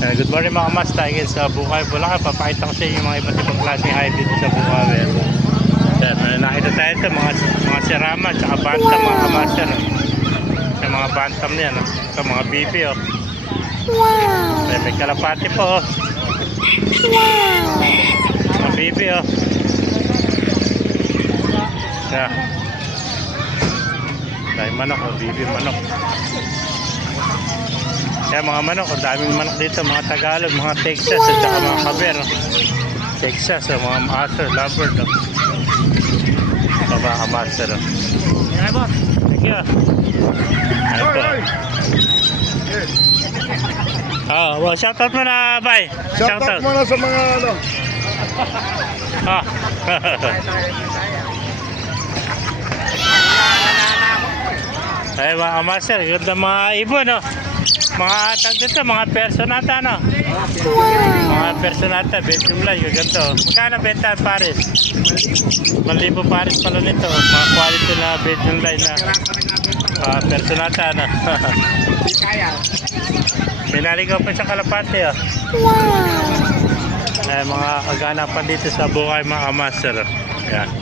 Good morning mga mas, tayo sa Bukawi, Bulacan. Papakita ko sa inyo yung mga iba't ibang klaseng hybrid sa Bukawi. Yan, nakita tayo ito, mga sirama, tsaka bantam, mga master. Yung mga bantam niyan, ito mga bibi, oh. Wow! May kalapati po, oh. Wow! Mga bibi, oh. Yan. Dahil manok, oh, bibi manok. Yan mga manok, ang daming manok dito, mga Tagalog, mga Texas, at saka mga kaber. Texas, mga master, Labrador. Ito mga master. Yan po. Thank you. Yan po. Well, shoutout mo na, bye. Shoutout mo na sa mga ano. Ay mga master, ganda mga ibon, no? Mga tag dito, mga personata, no? Mga personata, bedroom light, ganda. Magkano benta pares? 1,000 pares pala nito. Mga quality na bedroom light na personata, no? Pinaligaw pa sa kalapate, oh. Ay mga kaganapan dito sa Bukawi mga master. Yan.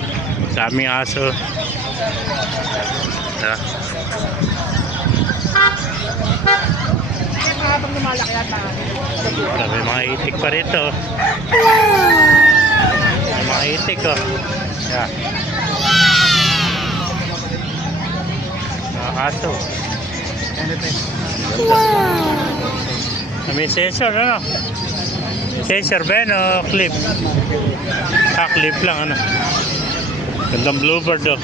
Daming aso. Yan. May mga itik pa rito. May mga itik, oh. Yan. Mga aso. May sensor, ano? Sensor ba yun o clip? Clip lang, ano? Gandang bluebird, oh.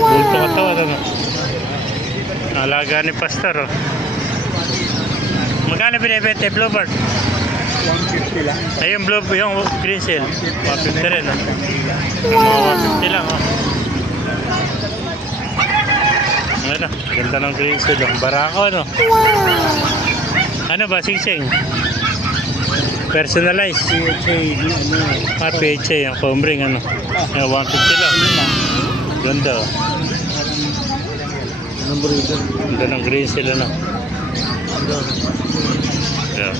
Bulto ka to, ano? Alaga ni Pastor, oh. Magkano binibenta yung bluebird? 150 lang. Ay, yung green seal. 150 rin, oh. Yung mga 150 lang, oh. Ano? Ganda ng green seal, oh. Barako, ano? Ano ba, sing-sing? Personalized. PHA. PHA, yung foam ring, ano? 150 lang. Ganda, oh. Number 8. Ganda ng green seal, ano? Yeah.